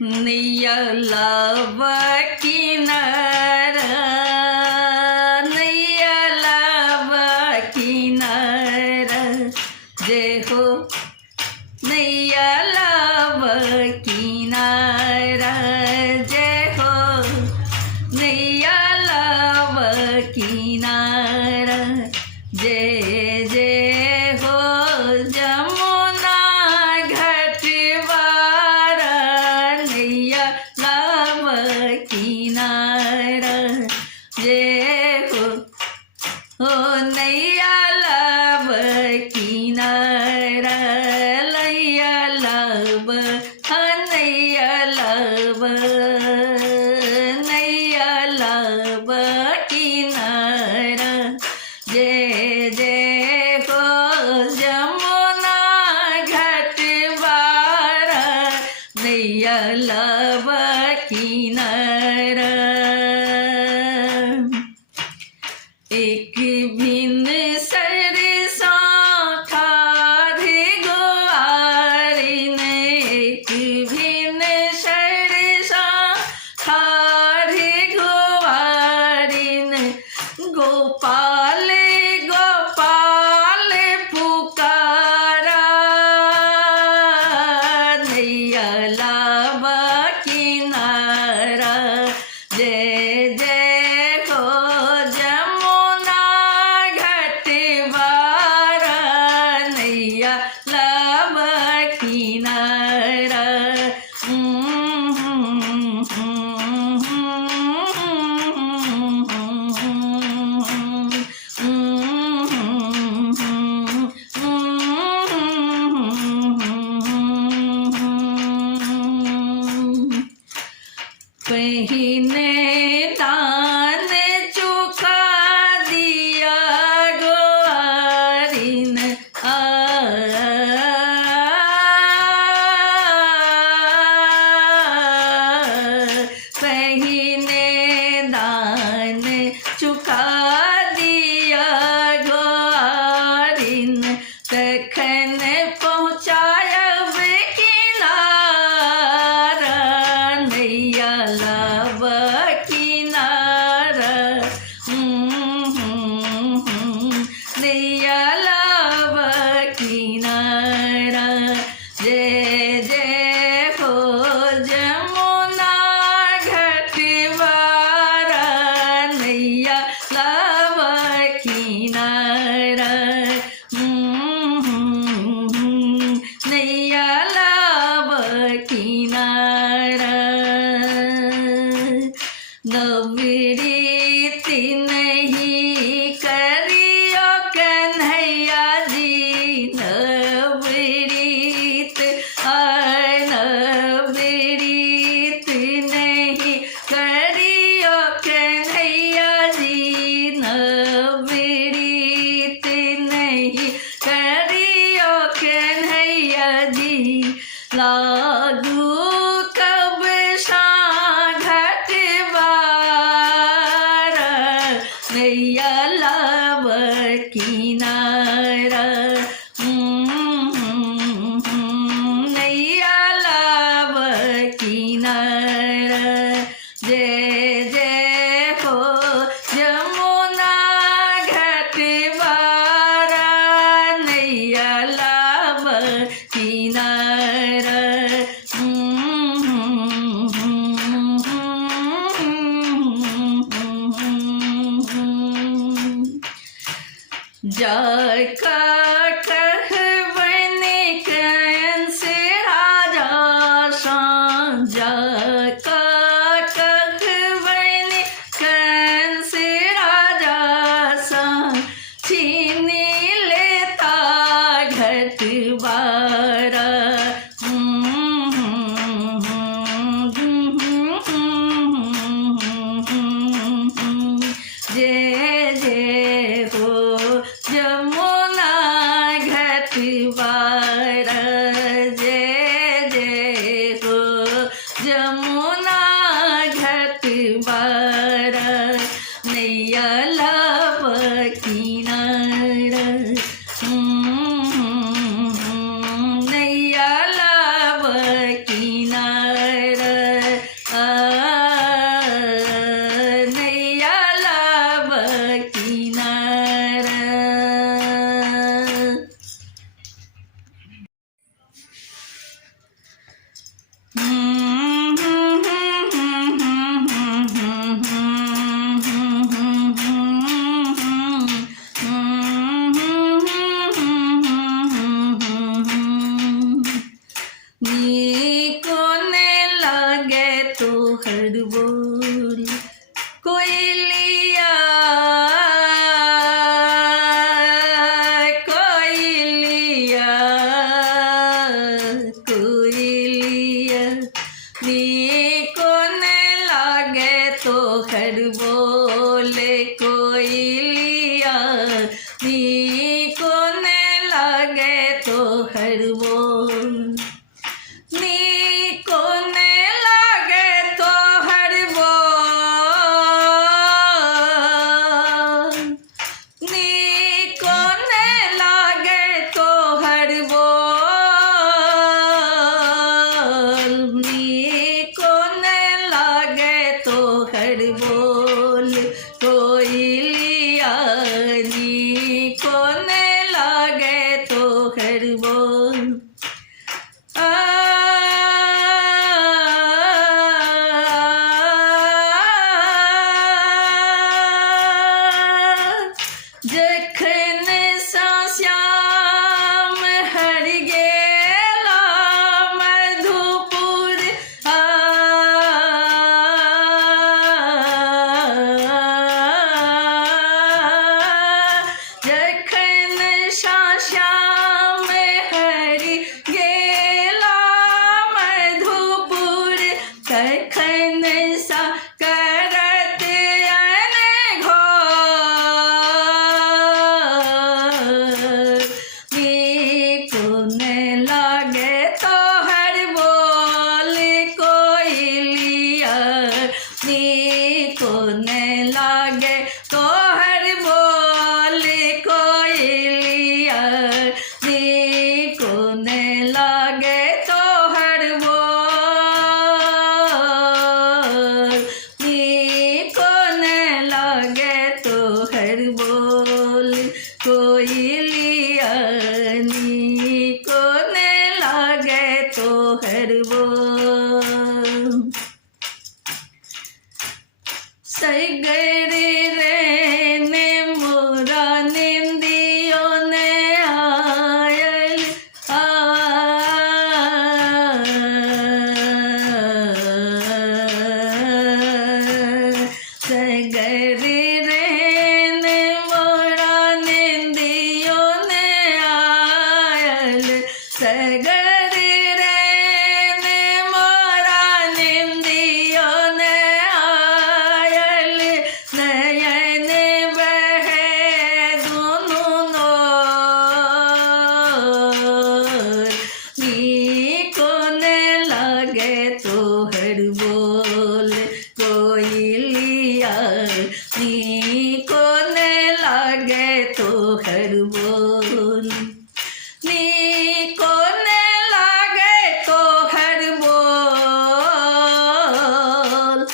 नैया लाव किनार, नैया लाव किनार, जय हो नैया लाव किनार, जय हो नैया लाव किनार, जय जय हो जमुना घाटवार, नैया लाव किनार, जय हो नैया लाव किनार, नैया लाव नैया लाव नैया लाव किनार, जय जय हो जमुना घाटवार, नैया लाव किनार। एक भिन्न सरसों खाधे गुआरिन, एक भिन्न सरसों खाधे गुआरिन, गोपाल गोपाल पुकारा, नैया लाव किनारा, जय जय हो जमुना घाटवार, नैया लाव किनारा। पहिने दान चुका दिया गुआरिन, पहिने दान चुका दिया गुआरिन, तखन पहुँचाया किनार, नैया लाव किनार, नैया लाव किनार, जय जय हो जमुना घाटवार, नैया लाव किनार, नैया लाव किनार। नवरीत नहीं करियो कन्हैया जी, नवरीत नवरीत नहीं करियो कन्हैया जी, नवरीत नहीं करियो कन्हैया जी, लागू कब घाटवार, नैया लाव किनार, नैया लाव किनार, जय जय हो जमुना घाटवार, नैया लाव किनार। जाका कहवन कंस राजा शां, जाका कहवन कंस राजा शां, छीन लेता घाटवार, जय जय हो जमुना घाटवार, जय जय हो जमुना घाटवार, नैया लाव किनार, नैया लाव किनार। नीको न लागे तो हर बोल नीको न लागे तो हर बोल नीको न लागे तो हर बोल नीको न लागे तो हर बोल कोई लिया नीको न लागे तो हर बोल जखन सा श्याम हर गेला मधुपुर जखन सा श्याम हर गेला मधुपुर तखन सा करत अनघोर नीको न लागे तो हर बोल कोई लिया नीको न लागे तो हर बोल कोई लिया नीको न लागे तो हर बोल नीको न लागे तो हर बोल कोई लिया नीको न लागे तो हर बोल सगर रहने मोरा निंदियों ने आयल सगर रहने मोरा निंदियों ने आयल सगर रहने मोरा निंदियों ने आयल नयन बहे दोनों नोर नीको न लागे तो हर बोल कोई लिया नीको न लागे तो हर बोल नीको न लागे तो हर बोल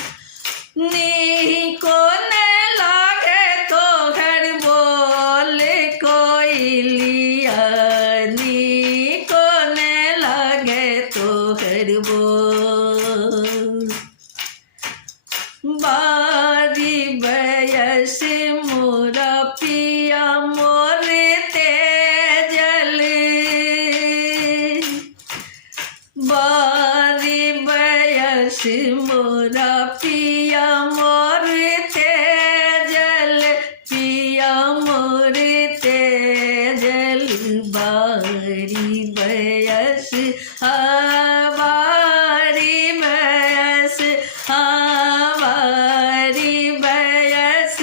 नीको न लागे तो हर बोल कोई लिया नीको न लागे तो हर बोल बारी बयस मोरा पिया मोरे तेजल बारी बयस मोरा पिया मोरे तेजल पिया मोरे तेजल बारी बयस बारी बयस बारी बयस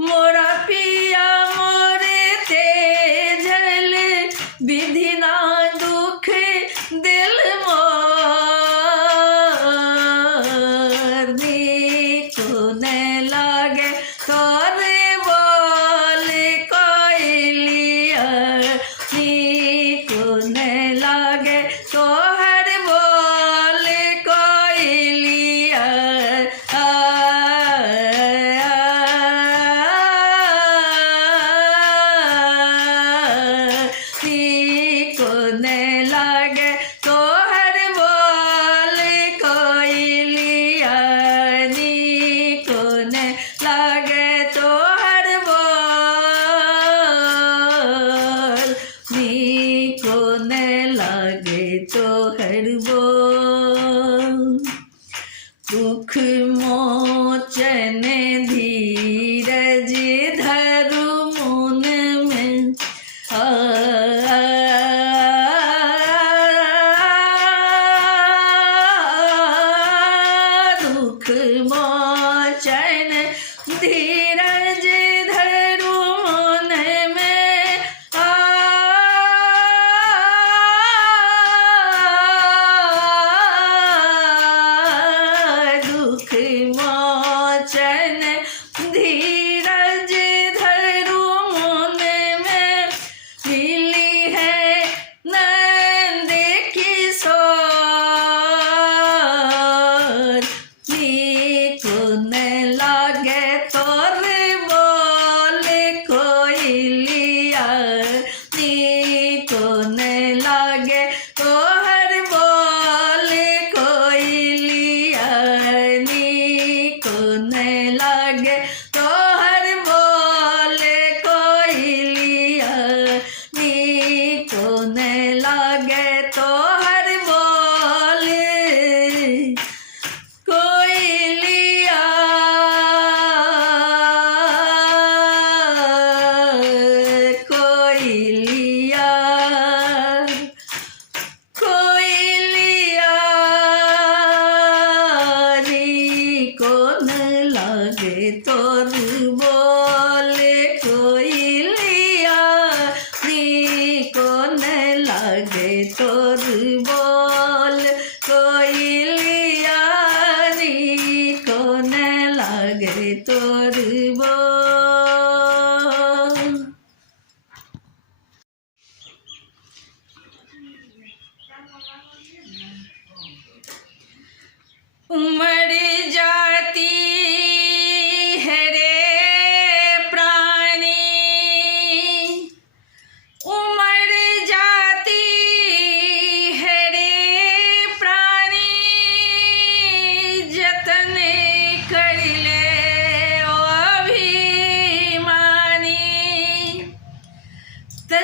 मोरा पिया मोरे तेजल विधि ना दुख दिल मोर नीको न लागे तोरे बोल कोई लिया नीको न लागे तो हर बोल कोई लिया नीको न लागे तो हर बोल कोई लिया नीको न लागे तो हर बोल नीको न लागे तो हर बोल दुख मोचन धीरज धरु मुन में दुख मोचन धीरज धरु मुन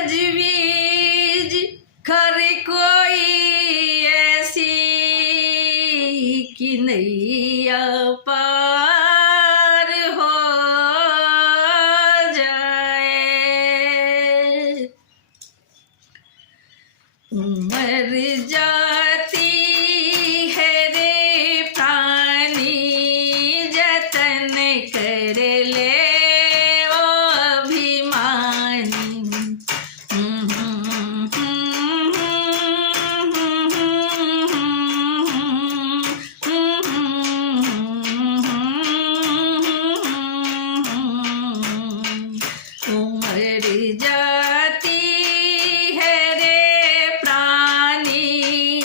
तजवीज कर कोई ऐसी कि नैया पार हो जाए। उमर जाती है रे प्राणी जतन कर ले ओ अभिमानी। उमर जाती है रे प्राणी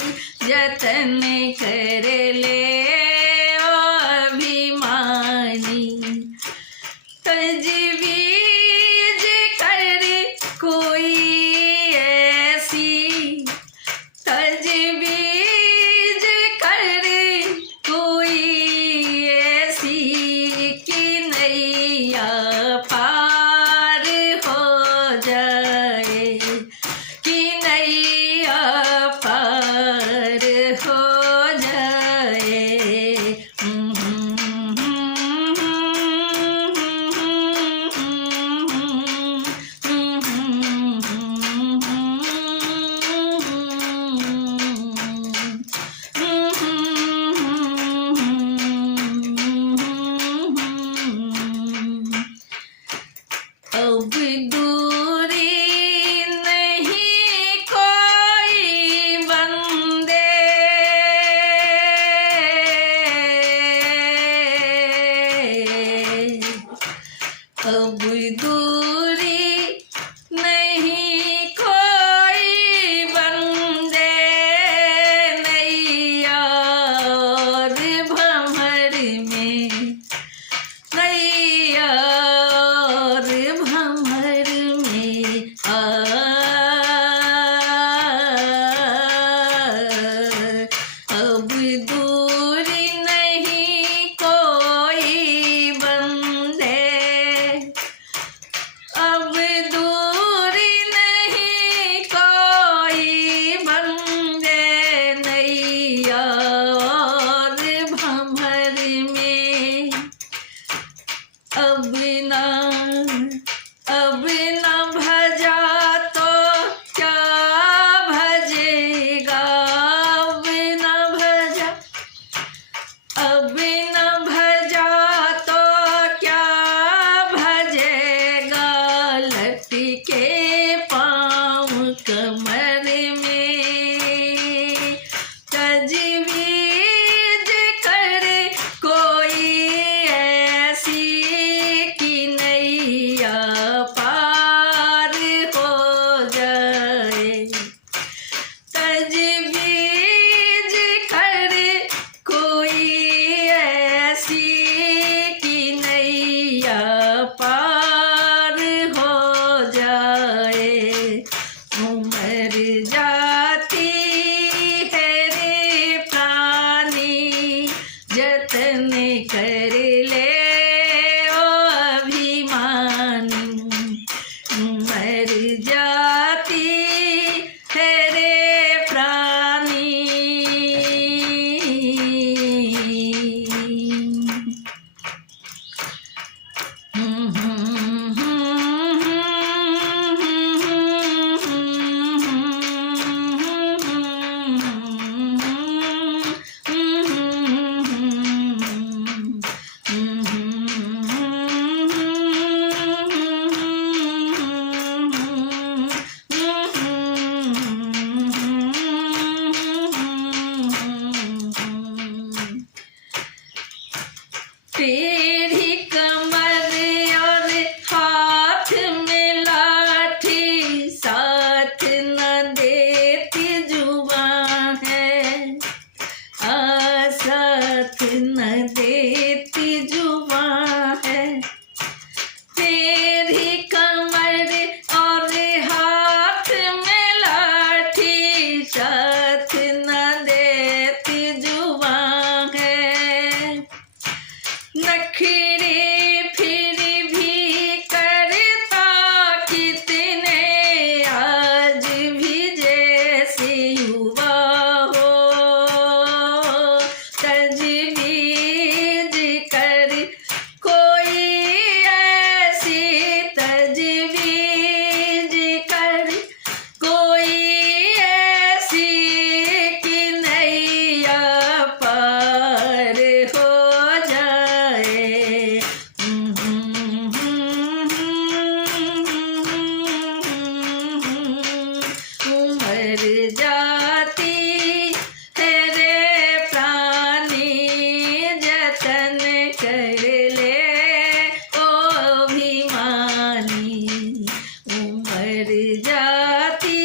जाती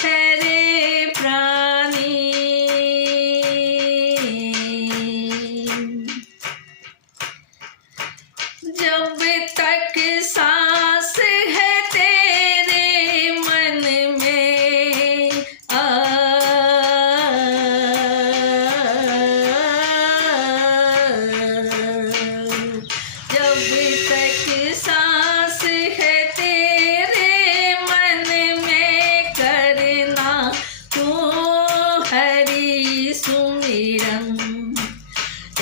है रे प्राणी। जब तक सांस है तेरे मन में जब तक सांस है तेरे मन में करना तू हरि सुमिरन।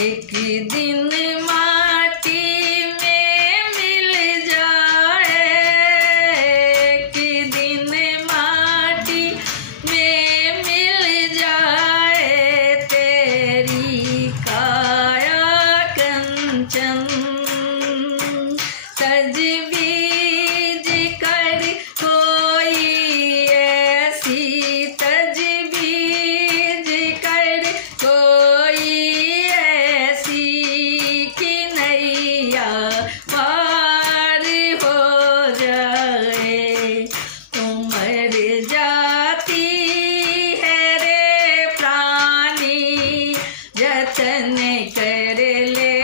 एक दिन माटी में मिल जाए, एक दिन माटी में मिल जाए तेरी काया कंचन। तजवीज कर कोई ऐसी, तजवीज कर कोई ऐसी कि नैया पार हो जाए। उमर जाती है रे प्राणी, जतन कर ले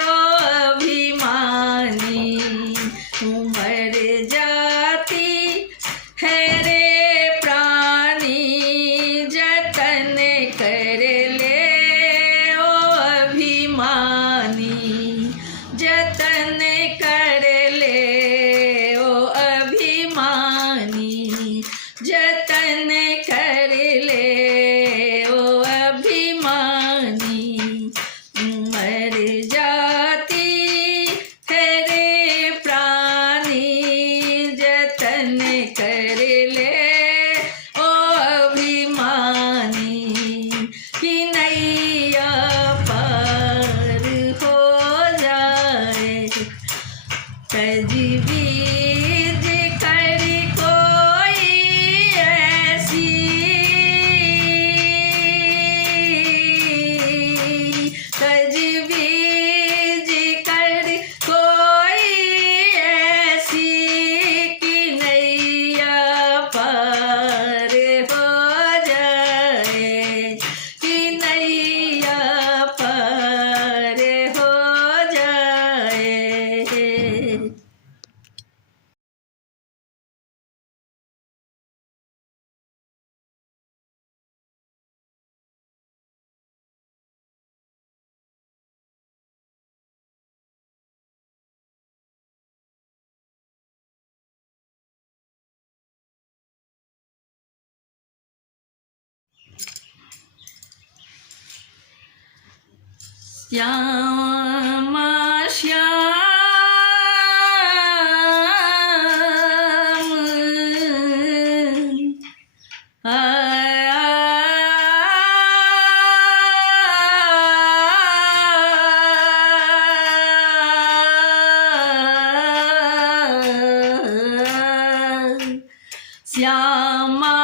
ओ अभिमानी। उमर जाती है रे प्राणी, जतन कर ले ओ अभिमानी। जतन कर ले ओ अभिमानी, जतन कर ले ओ अभिमानी। मर जाती है रे प्राणी, जतन कर ले ओ अभिमानी। कि नैया पार हो जाए, तजवीज कर कोई ऐसी, तजवीज कर कोई ऐसी कि नैया पार हो जाए, कि नैया पार हो जाए। श्यामा श्याम श्यामा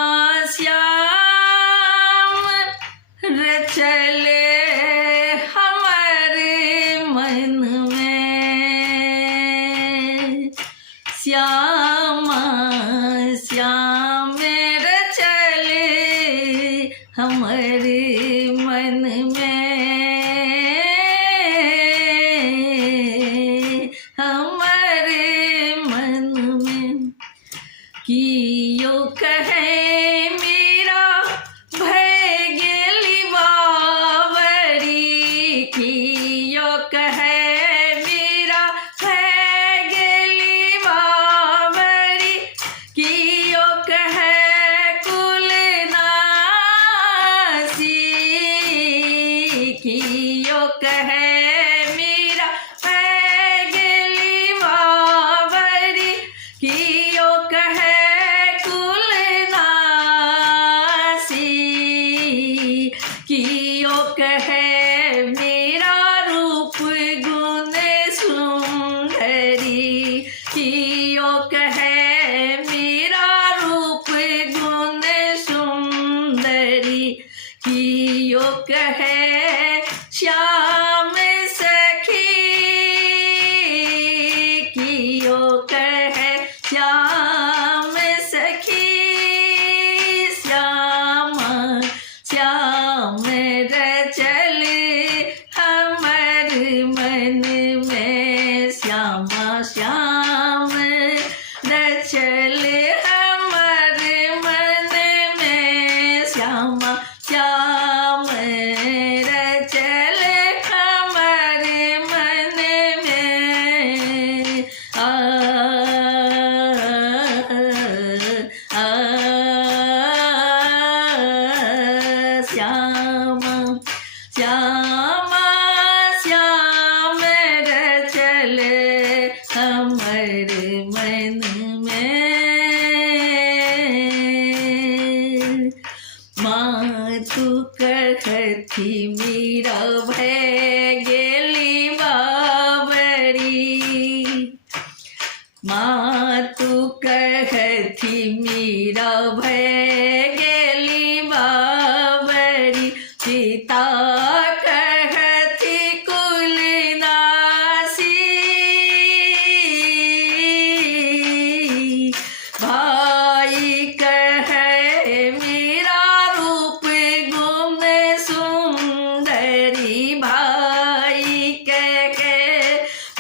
श्याम रचले हमारे मन में। श्यामा श्याम रचले हमारे मन में, हमारे मन में। कियो कहे मेरा भय गेली बावरी, कियो कहे मेरा भय गेली बावरी। कियो कहे कुल नासी, कियो कहे मेरा भय गेली बावरी। कियो कहे कुल नासी। चल हमारे मन में श्यामा श्याम चल हमारे मन में श्यामा श्यामा श्याम चल हमारे मन में मातु कहती मीरा भय गेली बाबरी मातु कहती मीरा भय गेली बाबरी सीता कहती कुलनासी भाई कहे मेरा रूप गुण सुंदरी भाई कहे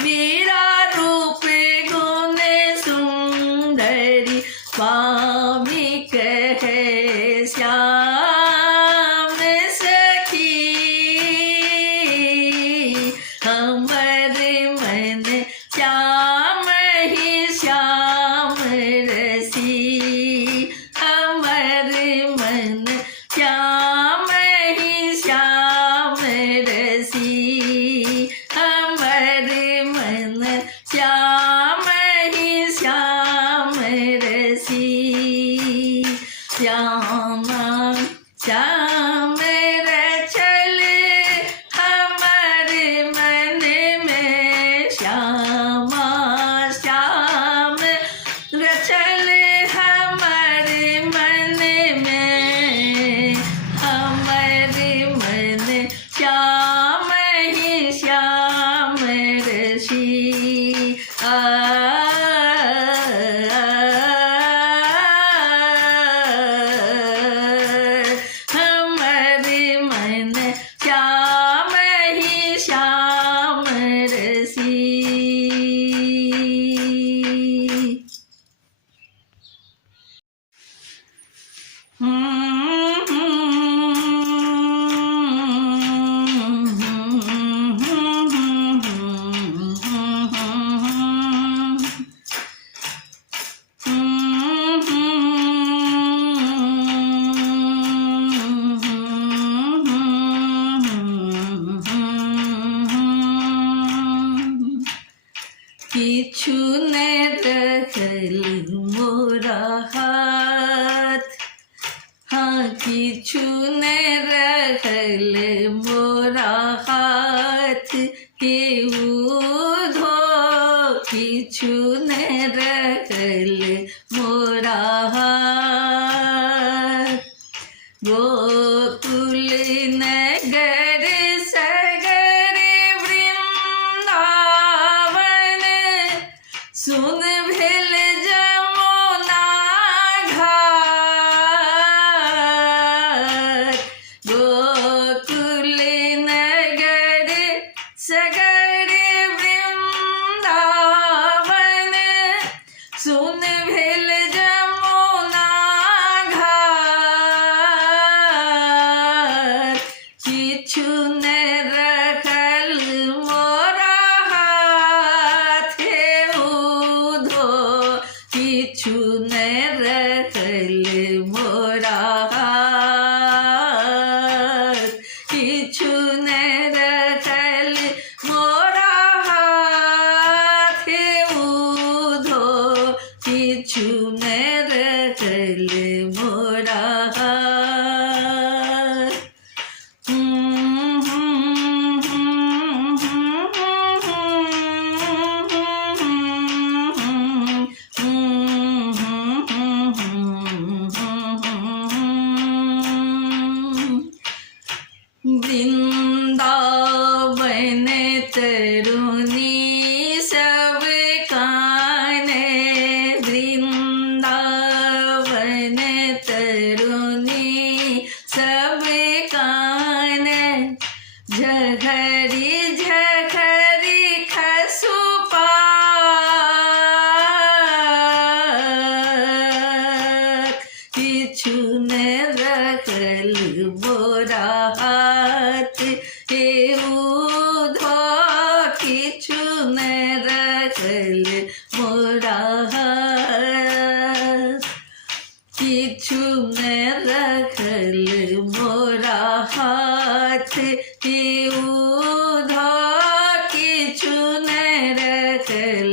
मेरा रूप गुण सुंदरी स्वामी कहे श्याम सखी हमर मन श्याम ही श्याम रसी हमर मन श्याम ही श्याम रसी हमर मन श्याम ही श्याम रसी श्यामा श्याम चल हमारे मन में श्यामा श्याम चल हमारे मन में हमारे मन श्याम ही श्याम रसी हमारे मन श्याम ही श्याम रसी किछु ने रहल मोरा हाथ हाँ किछु ने रहल मोरा हाथ केहू धो किछु ने रहल मोरा हाथ गोकुल नगर सगर वृंदावन सुन भेल जमुना घाट गोकुल नगर सगर वृंदावन सुन भेल जमुना घाट किछु ने रखल मोरा हाथ उधो किछु ने रखल मोरा हाथ किछु ने रखल मोरा हाथ उधो किछु ने रखल मोरा हाथ वृंदावन तरुणी सब काने वृंदावन किछु न रखल मोरा हाथ के उधा किछु न रखल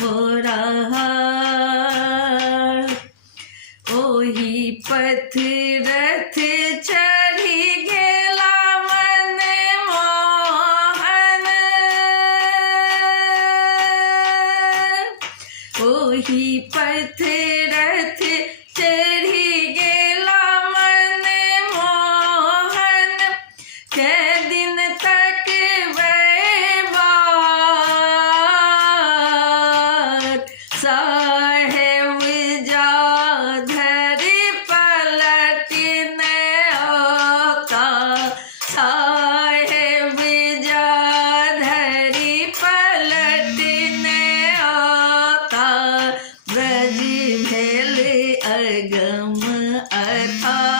मोरा हाथ ओही पथ रथ चढ़ी गेला मन मोहन ओही पथ रथ चढ़ी गेला मन मोहन कै दिन तक बात साहेब जाधर पलट न औका साहेब जाधर पलट न औका ब्रज भेल अगम अथा